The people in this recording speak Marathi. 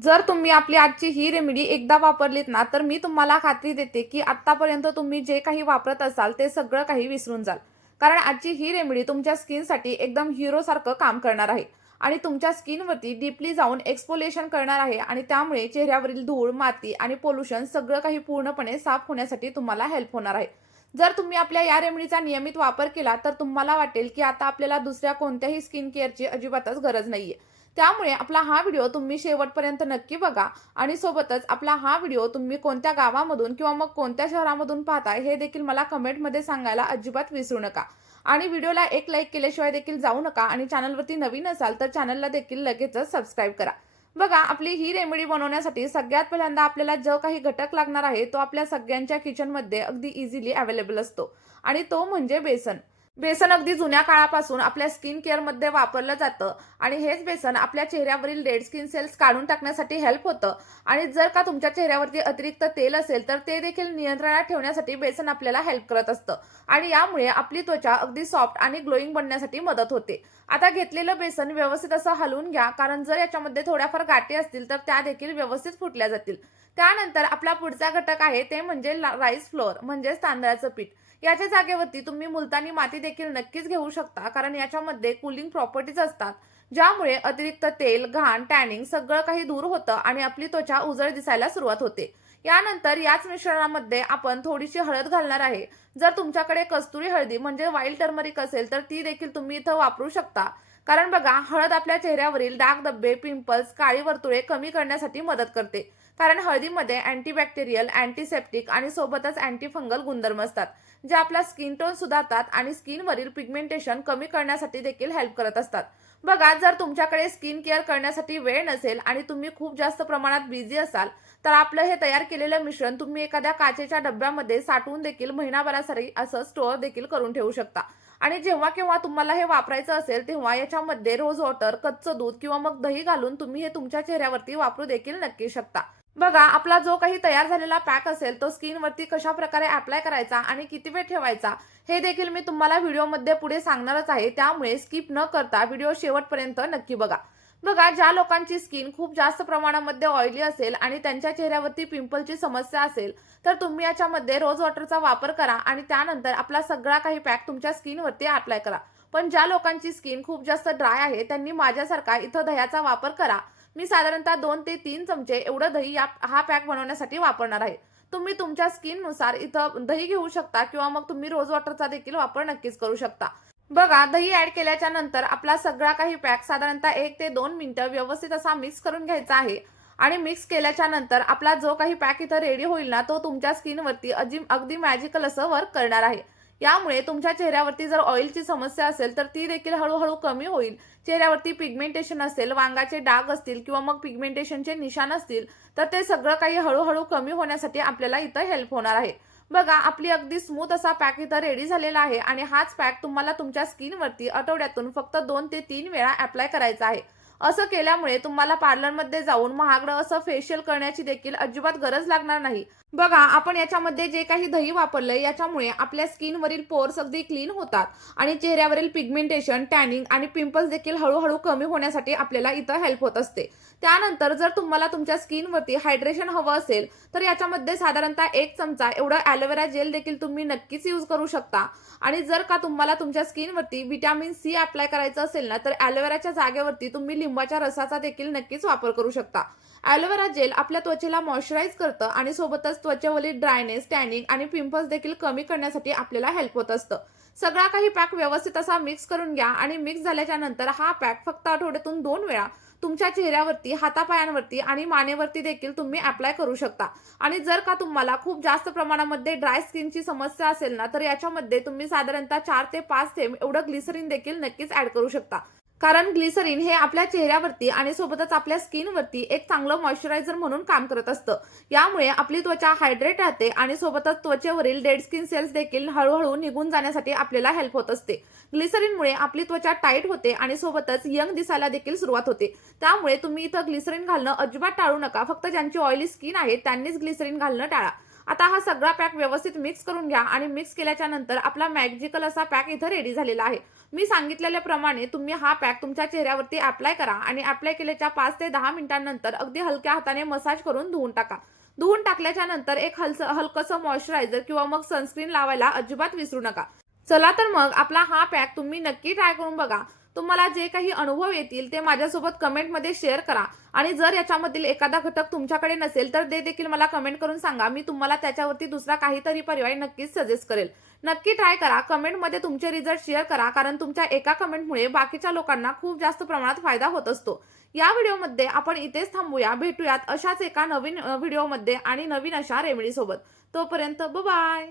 जर तुम्ही आपली आजची ही रेमेडी एकदा वापरलीत ना, तर मी तुम्हाला खात्री देते, की आत्तापर्यंत तुम्ही जे काही वापरत असाल, ते सगळं काही विसरून जाल. कारण आजची ही रेमेडी तुमच्या स्किनसाठी एकदम हिरोसारखं काम करणार आहे आणि तुमच्या स्किनवरती डीपली जाऊन एक्सफोलिएशन करणार आहे आणि त्यामुळे चेहऱ्यावरील धूळ, माती आणि पोल्युशन सगळं काही पूर्णपणे साफ होण्यासाठी तुम्हाला हेल्प होणार आहे. जर तुम्ही आपल्या या रेमेडीचा नियमित वापर केला, तर तुम्हाला वाटेल, की आता आपल्याला दुसऱ्या कोणत्याही स्किन केअरची अजिबातच गरज नाहीये. त्यामुळे आपला हा व्हिडिओ तुम्ही शेवटपर्यंत नक्की बघा आणि सोबतच आपला हा व्हिडिओ तुम्ही कोणत्या गावामधून किंवा मग कोणत्या शहरामधून पाहताय हे देखील मला कमेंटमध्ये सांगायला अजिबात विसरू नका. आणि व्हिडिओला एक लाईक केल्याशिवाय देखील जाऊ नका आणि चॅनलवरती नवीन असाल तर चॅनलला देखील लगेचच सबस्क्राईब करा. बघा, आपली ही रेमेडी बनवण्यासाठी सगळ्यात पहिल्यांदा आपल्याला जो काही घटक लागणार आहे तो आपल्या सगळ्यांच्या किचनमध्ये अगदी इझिली अवेलेबल असतो आणि तो म्हणजे बेसन. बेसन अगदी जुन्या काळापासून आपल्या स्किन केअरमध्ये वापरलं जातं आणि हेच बेसन आपल्या चेहऱ्यावरील डेड स्किन सेल्स काढून टाकण्यासाठी हेल्प होतं. आणि जर का तुमच्या चेहऱ्यावरती अतिरिक्त तेल असेल तर ते देखील नियंत्रणात ठेवण्यासाठी बेसन आपल्याला हेल्प करत असतं आणि यामुळे आपली त्वचा अगदी सॉफ्ट आणि ग्लोईंग बनण्यासाठी मदत होते. आता घेतलेलं बेसन व्यवस्थित असं हलवून घ्या, कारण जर याच्यामध्ये थोड्याफार गाठी असतील तर त्या देखील व्यवस्थित फुटल्या जातील. त्यानंतर आपला पुढचा घटक आहे ते म्हणजे राईस फ्लोअर म्हणजेच तांदळाचं पीठ. याच्या जागेवरती तुम्ही मुलतानी माती देखील नक्कीच घेऊ शकता, कारण याच्यामध्ये कूलिंग प्रॉपर्टीज असतात, ज्यामुळे अतिरिक्त तेल, घाण, टॅनिंग सगळं काही दूर होतं आणि आपली त्वचा उजळ दिसायला सुरुवात होते. यानंतर याच मिश्रणामध्ये आपण थोडीशी हळद घालणार आहे. जर तुमच्याकडे कस्तुरी हळदी म्हणजे व्हाईट टर्मरिक असेल तर ती देखील तुम्ही इथं वापरू शकता. कारण बघा, हळद आपल्या चेहऱ्यावरील डाग धब्बे, पिंपल्स, काळी वर्तुळे कमी करण्यासाठी मदत करते. कारण हळदीमध्ये अँटीबॅक्टेरियल, अँटीसेप्टिक आणि सोबतच अँटीफंगल गुणधर्म असतात, जे आपला स्किन टोन सुधारतात आणि स्किनवरील पिगमेंटेशन कमी करण्यासाठी देखील हेल्प करत असतात. बघा, जर तुमच्याकडे स्किन केअर करण्यासाठी वेळ नसेल आणि तुम्ही खूप जास्त प्रमाणात बिझी असाल, तर आपलं हे तयार केलेलं मिश्रण तुम्ही एखाद्या काचेच्या डब्यामध्ये साठवून देखील महिनाभरासाठी असं स्टोअर देखील करून ठेवू शकता. आणि जेव्हा केव्हा तुम्हाला हे वापरायचं असेल तेव्हा याच्यामध्ये रोज वॉटर, कच्चं दूध किंवा मग दही घालून तुम्ही हे तुमच्या चेहऱ्यावरती वापरू देखील नक्की शकता. बघा, आपला जो काही तयार झालेला पॅक असेल तो स्किनवरती कशा प्रकारे अप्लाय करायचा आणि किती वेळ ठेवायचा हे देखील मी तुम्हाला व्हिडिओमध्ये पुढे सांगणारच आहे. त्यामुळे स्किप न करता व्हिडिओ शेवटपर्यंत नक्की बघा. बघा, ज्या लोकांची स्किन खूप जास्त प्रमाणामध्ये ऑइली असेल आणि त्यांच्या चेहऱ्यावरती पिंपलची समस्या असेल, तर तुम्ही याच्यामध्ये रोज वॉटरचा वापर करा आणि त्यानंतर आपला सगळा काही पॅक तुमच्या स्किनवरती अप्लाय करा. पण ज्या लोकांची स्किन खूप जास्त ड्राय आहे त्यांनी माझ्यासारखा इथं दह्याचा वापर करा. मी साधारणतः 2 ते 3 चमचे एवढं दही हा पॅक बनवण्यासाठी वापरणार आहे. तुम्ही तुमच्या स्किननुसार इथं दही घेऊ शकता किंवा मग तुम्ही रोज वॉटरचा देखील वापर नक्कीच करू शकता. बघा, दही ऍड केल्याच्या नंतर आपला सगळा काही पॅक साधारणतः 1 ते 2 मिनिटं व्यवस्थित असा मिक्स करून घ्यायचा आहे. आणि मिक्स केल्याच्या नंतर आपला जो काही पॅक इथं रेडी होईल ना, तो तुमच्या स्किनवरती अगदी मॅजिकल असं वर्क करणार आहे. यामुळे तुमच्या चेहऱ्यावरती जर ऑइलची समस्या असेल तर ती देखील हळूहळू कमी होईल. चेहऱ्यावरती पिगमेंटेशन असेल, वांगाचे डाग असतील किंवा मग पिगमेंटेशनचे निशाण असतील, तर ते सगळं काही हळूहळू कमी होण्यासाठी आपल्याला इथं हेल्प होणार आहे. बघा, आपली अगदी स्मूथ असा पॅक इथं रेडी झालेला आहे आणि हाच पॅक तुम्हाला तुमच्या स्किनवरती आठवड्यातून फक्त 2 ते 3 वेळा अप्लाय करायचा आहे. असं केल्यामुळे तुम्हाला पार्लरमध्ये जाऊन महागडं असं फेशियल करण्याची देखील अजिबात गरज लागणार नाही. बघा, आपण याच्यामध्ये जे काही दही वापरलंय याच्यामुळे आपल्या स्किनवरील पोर्स अगदी क्लीन होतात आणि चेहऱ्यावरील पिगमेंटेशन, टॅनिंग आणि पिंपल्स देखील हळूहळू कमी होण्यासाठी आपल्याला इथं हेल्प होत असते. त्यानंतर जर तुम्हाला तुमच्या स्किनवरती हायड्रेशन हवं असेल तर याच्यामध्ये साधारणतः 1 चमचा एवढं ॲलोवेरा जेल देखील तुम्ही नक्कीच यूज करू शकता. आणि जर का तुम्हाला तुमच्या स्किनवरती व्हिटॅमिन सी अप्लाय करायचं असेल ना, तर ॲलोवेराच्या जागेवरती तुम्ही लिंबाच्या रसाचा देखील नक्कीच वापर करू शकता. ॲलोवेरा जेल आपल्या त्वचेला मॉइश्चराईज करतं आणि सोबतच त्वचेवरील ड्रायनेस, टॅनिंग आणि पिंपल्स देखील कमी करण्यासाठी आपल्याला हेल्प होत असतं. सगळा काही पॅक व्यवस्थित असा मिक्स करून घ्या आणि मिक्स झाल्याच्या नंतर हा पॅक फक्त आठवड्यातून 2 वेळा तुमच्या चेहऱ्यावरती, हातापायांवरती आणि मानेवरती देखील तुम्ही अप्लाय करू शकता. आणि जर का तुम्हाला खूप जास्त प्रमाणामध्ये ड्राय स्किनची समस्या असेल ना, तर याच्यामध्ये तुम्ही साधारणतः 4 ते 5 थेंब एवढं ग्लिसरीन देखील नक्कीच ऍड करू शकता. कारण ग्लिसरीन हे आपल्या चेहऱ्यावरती आणि सोबतच आपल्या स्किनवरती एक चांगलं मॉइश्चरायझर म्हणून काम करत असतं. यामुळे आपली त्वचा हायड्रेट राहते आणि सोबतच त्वचेवरील डेड स्किन सेल्स देखील हळूहळू निघून जाण्यासाठी आपल्याला हेल्प होत असते. ग्लिसरीनमुळे आपली त्वचा टाईट होते आणि सोबतच यंग दिसायला देखील सुरुवात होते. त्यामुळे तुम्ही इथं ग्लिसरीन घालणं अजिबात टाळू नका. फक्त ज्यांची ऑइली स्किन आहे त्यांनीच ग्लिसरीन घालणं टाळा. आता हा सगळा पॅक व्यवस्थित मिक्स करून घ्या आणि मिक्स केल्याच्या नंतर आपला मॅजिकल असा पॅक इथं रेडी झालेला आहे. मी सांगितलेल्याप्रमाणे तुम्ही हा पॅक तुमच्या चेहऱ्यावरती अप्लाय करा आणि अप्लाय केल्याच्या 5 ते 10 मिनिटांनंतर अगदी हलक्या हाताने मसाज करून धुवून टाका. धुवून टाकल्याच्या नंतर एक हलकंसं मॉइश्चरायझर किंवा मग सनस्क्रीन लावायला अजिबात विसरू नका. चला तर मग आपला हा पॅक तुम्ही नक्की ट्राय करून बघा. तुम्हाला जे काही अनुभव येतील ते माझ्यासोबत कमेंटमध्ये शेअर करा आणि जर याच्यामधील एखादा घटक तुमच्याकडे नसेल तर ते देखील मला कमेंट करून सांगा. मी तुम्हाला त्याच्यावरती दुसरा काहीतरी पर्याय नक्कीच सजेस्ट करेल. नक्की ट्राय करा. कमेंटमध्ये तुमचे रिझल्ट शेअर करा, कारण तुमच्या एका कमेंटमुळे बाकीच्या लोकांना खूप जास्त प्रमाणात फायदा होत असतो. या व्हिडिओमध्ये आपण इथेच थांबूया. भेटूयात अशाच एका नवीन व्हिडिओमध्ये आणि नवीन अशा रेमेडीसोबत. तोपर्यंत बाय.